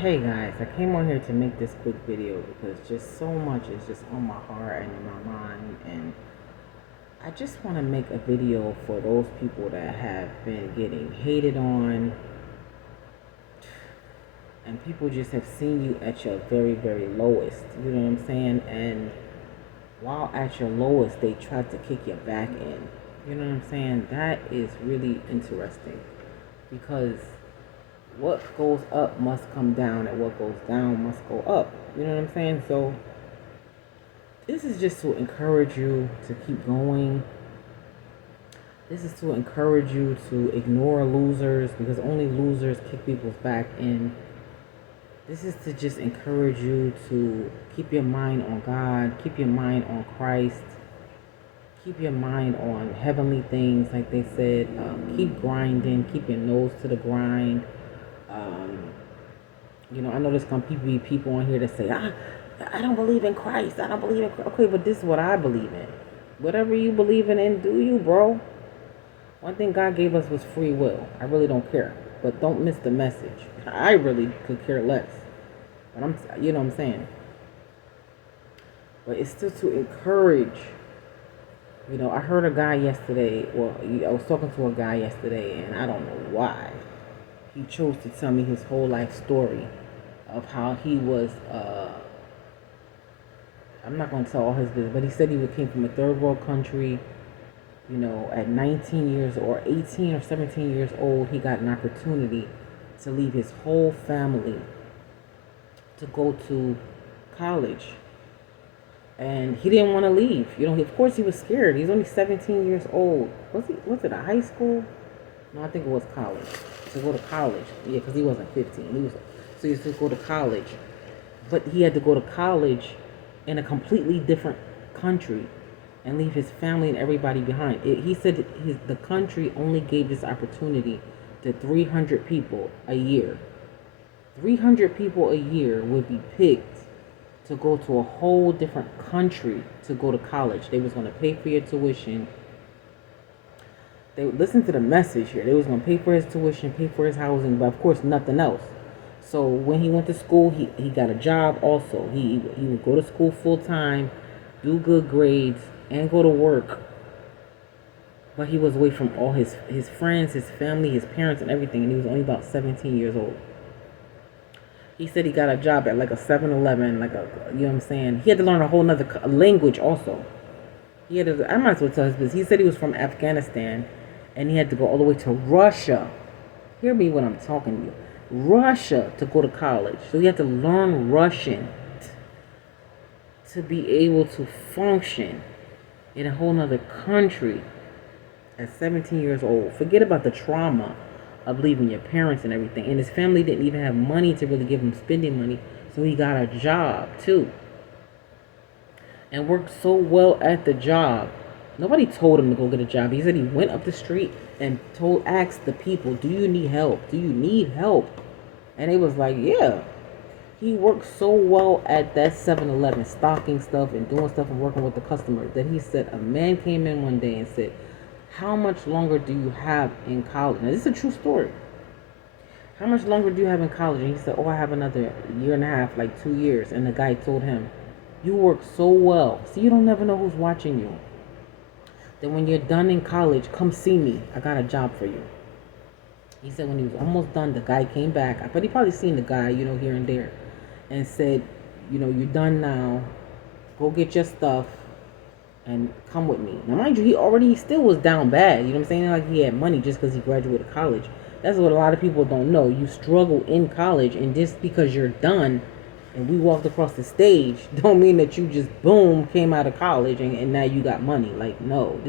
Hey guys, I came on here to make this quick video because just so much is just on my heart and in my mind, and I just want to make a video for those people that have been getting hated on, and people just have seen you at your very, very lowest. You know what I'm saying? And while at your lowest, they tried to kick your back in. You know what I'm saying? That is really interesting because what goes up must come down, and what goes down must go up. You know what I'm saying? So this is just to encourage you to keep going. This is to encourage you to ignore losers because only losers kick people's back in. This is to just encourage you to keep your mind on God, keep your mind on Christ, keep your mind on heavenly things, like they said. Keep grinding, keep your nose to the grind. Um, I know there's going to be people on here that say, I don't believe in Christ. I don't believe in Christ. Okay, but this is what I believe in. Whatever you believe in, do you, bro? One thing God gave us was free will. I really don't care. But don't miss the message. I really could care less. But you know what I'm saying? But it's still to encourage. I heard a guy yesterday. Well, I was talking to a guy yesterday, and I don't know why. He chose to tell me his whole life story of how he was, I'm not going to tell all his business, but he said he came from a third world country. At 19 years or 18 or 17 years old, he got an opportunity to leave his whole family to go to college. And he didn't want to leave. Of course he was scared. He's only 17 years old. Was it a high school? No, I think it was college. To go to college. Yeah, because he wasn't 15. So he used to go to college. But he had to go to college in a completely different country and leave his family and everybody behind. He said the country only gave this opportunity to 300 people a year. 300 people a year would be picked to go to a whole different country to go to college. They was going to pay for your tuition. They would listen to the message here. They was going to pay for his tuition, pay for his housing, but of course nothing else. So when he went to school, he got a job also. He would go to school full time, do good grades, and go to work. But he was away from all his friends, his family, his parents, and everything. And he was only about 17 years old. He said he got a job at like a 7-Eleven, you know what I'm saying? He had to learn a whole nother language also. I might as well tell his business. He said he was from Afghanistan, and he had to go all the way to Russia. Hear me when I'm talking to you. Russia to go to college. So he had to learn Russian to be able to function in a whole nother country at 17 years old. Forget about the trauma of leaving your parents and everything. And his family didn't even have money to really give him spending money. So he got a job too. And worked so well at the job. Nobody told him to go get a job. He said he went up the street and asked the people, do you need help? Do you need help? And they was like, yeah. He worked so well at that 7-Eleven, stocking stuff and doing stuff and working with the customers, that he said a man came in one day and said, how much longer do you have in college? Now, this is a true story. How much longer do you have in college? And he said, I have another year and a half, like 2 years. And the guy told him, you work so well. See, you don't never know who's watching you. Then when you're done in college, come see me. I got a job for you. He said when he was almost done, the guy came back. But he probably seen the guy, here and there. And said, you're done now. Go get your stuff and come with me. Now, mind you, he still was down bad. You know what I'm saying? Not like he had money just because he graduated college. That's what a lot of people don't know. You struggle in college, and just because you're done and we walked across the stage don't mean that you just, boom, came out of college and now you got money. Like, no.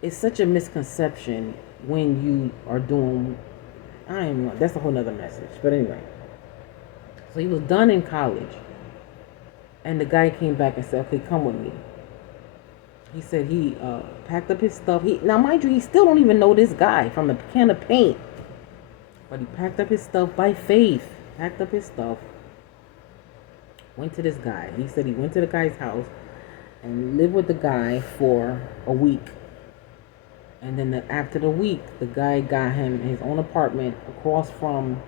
It's such a misconception when you are doing, that's a whole nother message. But anyway. So he was done in college. And the guy came back and said, okay, come with me. He said he packed up his stuff. Now, mind you, he still don't even know this guy from a can of paint. But he packed up his stuff by faith. Packed up his stuff. Went to this guy. He said he went to the guy's house and lived with the guy for a week. And then after the week, the guy got him his own apartment across from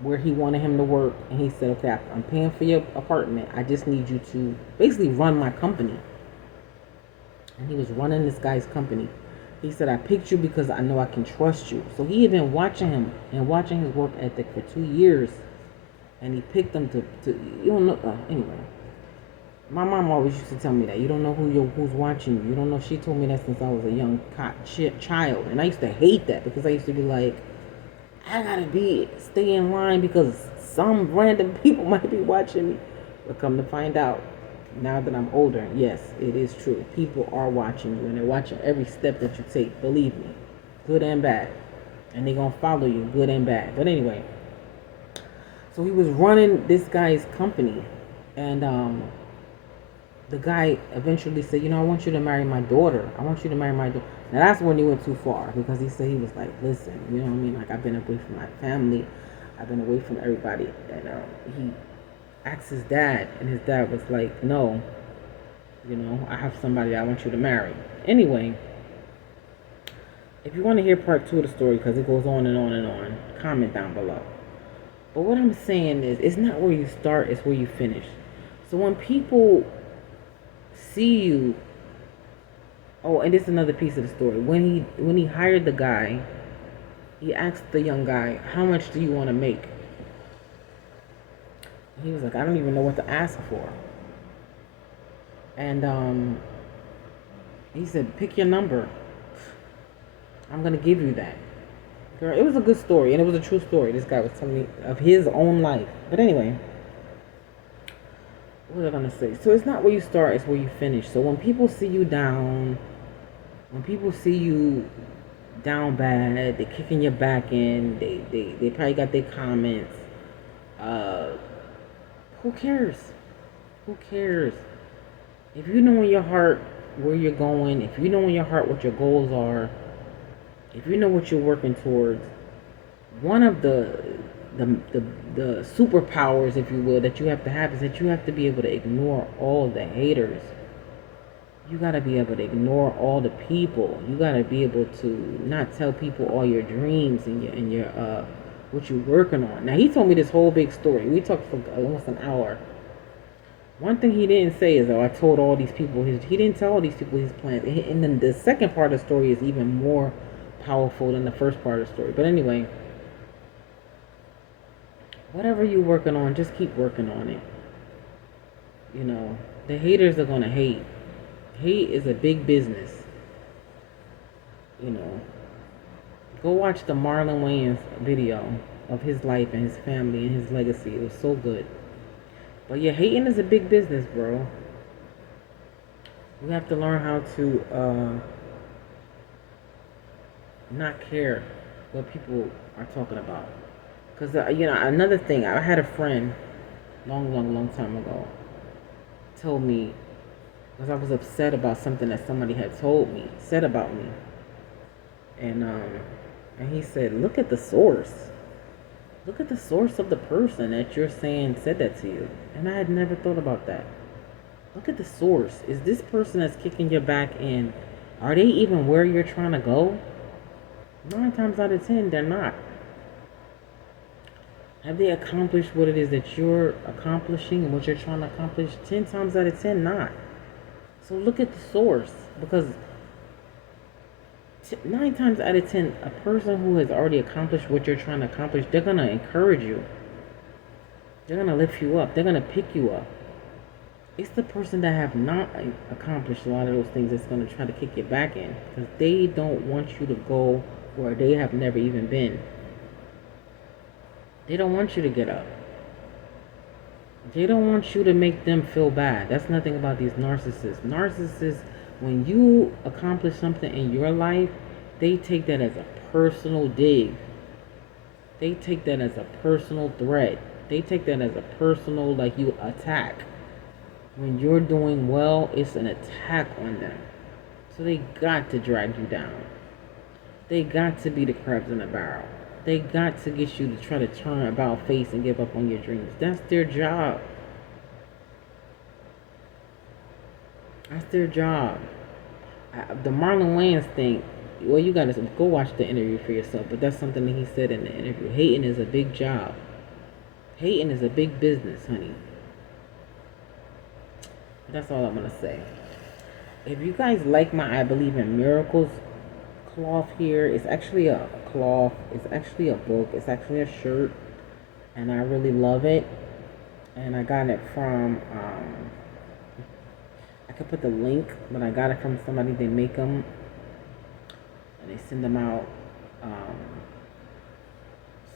where he wanted him to work, and he said, "Okay, I'm paying for your apartment. I just need you to basically run my company." And he was running this guy's company. He said, "I picked you because I know I can trust you." So he had been watching him and watching his work ethic for 2 years, and he picked him to you don't know. Anyway, my mom always used to tell me that you don't know who's watching you. You don't know. She told me that since I was a young child, and I used to hate that because I used to be like, I gotta stay in line because some random people might be watching me. But come to find out, now that I'm older, yes, it is true. People are watching you, and they're watching every step that you take. Believe me, good and bad, and they're gonna follow you, good and bad. But anyway, so he was running this guy's company, and the guy eventually said, "I want you to marry my daughter. I want you to marry my daughter." Now that's when he went too far because he said he was like, "Listen, you know what I mean? Like I've been away from my family, I've been away from everybody." And he asked his dad, and his dad was like, "No, I have somebody I want you to marry." Anyway, if you want to hear part two of the story because it goes on and on and on, comment down below. But what I'm saying is, it's not where you start; it's where you finish. So when people see you. Oh, and this is another piece of the story. When he hired the guy, he asked the young guy, "How much do you want to make?" He was like, "I don't even know what to ask for." And he said, "Pick your number. I'm gonna give you that." Girl, it was a good story, and it was a true story. This guy was telling me of his own life. But anyway, what was I gonna say? So it's not where you start; it's where you finish. So when people see you down, when people see you down bad, they kicking your back in, they probably got their comments. Uh, who cares? Who cares? If you know in your heart where you're going, if you know in your heart what your goals are, if you know what you're working towards, one of the the, the superpowers, if you will, that you have to have is that you have to be able to ignore all the haters. You gotta be able to ignore all the people. You gotta be able to not tell people all your dreams and your what you're working on. Now he told me this whole big story. We talked for almost an hour. One thing he didn't say is, "Oh, I told all these people his." He didn't tell all these people his plans. And then the second part of the story is even more powerful than the first part of the story. But anyway, whatever you're working on, just keep working on it. The haters are gonna hate. Hate is a big business. You know, Go watch the Marlon Wayans video of his life and his family and his legacy. It was so good. But yeah, hating is a big business, bro. You have to learn how to not care what people are talking about. Because, another thing, I had a friend long time ago told me, because I was upset about something that somebody had said about me. And he said, look at the source. Look at the source of the person that you're saying said that to you. And I had never thought about that. Look at the source. Is this person that's kicking your back in, are they even where you're trying to go? 9 times out of 10, they're not. Have they accomplished what it is that you're accomplishing and what you're trying to accomplish? 10 times out of 10, not. So look at the source. Because 9 times out of 10, a person who has already accomplished what you're trying to accomplish, they're going to encourage you. They're going to lift you up. They're going to pick you up. It's the person that have not accomplished a lot of those things that's going to try to kick your back in. Because they don't want you to go where they have never even been. They don't want you to get up. They don't want you to make them feel bad. That's nothing about these narcissists. Narcissists, when you accomplish something in your life, they take that as a personal dig. They take that as a personal threat. They take that as a personal, like, you attack. When you're doing well, it's an attack on them. So they got to drag you down. They got to be the crabs in the barrel. They got to get you to try to turn about face and give up on your dreams. That's their job. That's their job. The Marlon Wayans thing, well, you gotta go watch the interview for yourself, but that's something that he said in the interview. Hating is a big job. Hating is a big business, honey. That's all I'm gonna say. If you guys like my I Believe in Miracles cloth here, it's actually a cloth, it's actually a book, it's actually a shirt, and I really love it. And I got it from, I could put the link, but I got it from somebody. They make them and they send them out. Um,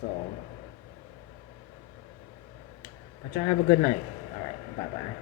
so, but y'all have a good night. All right, bye bye.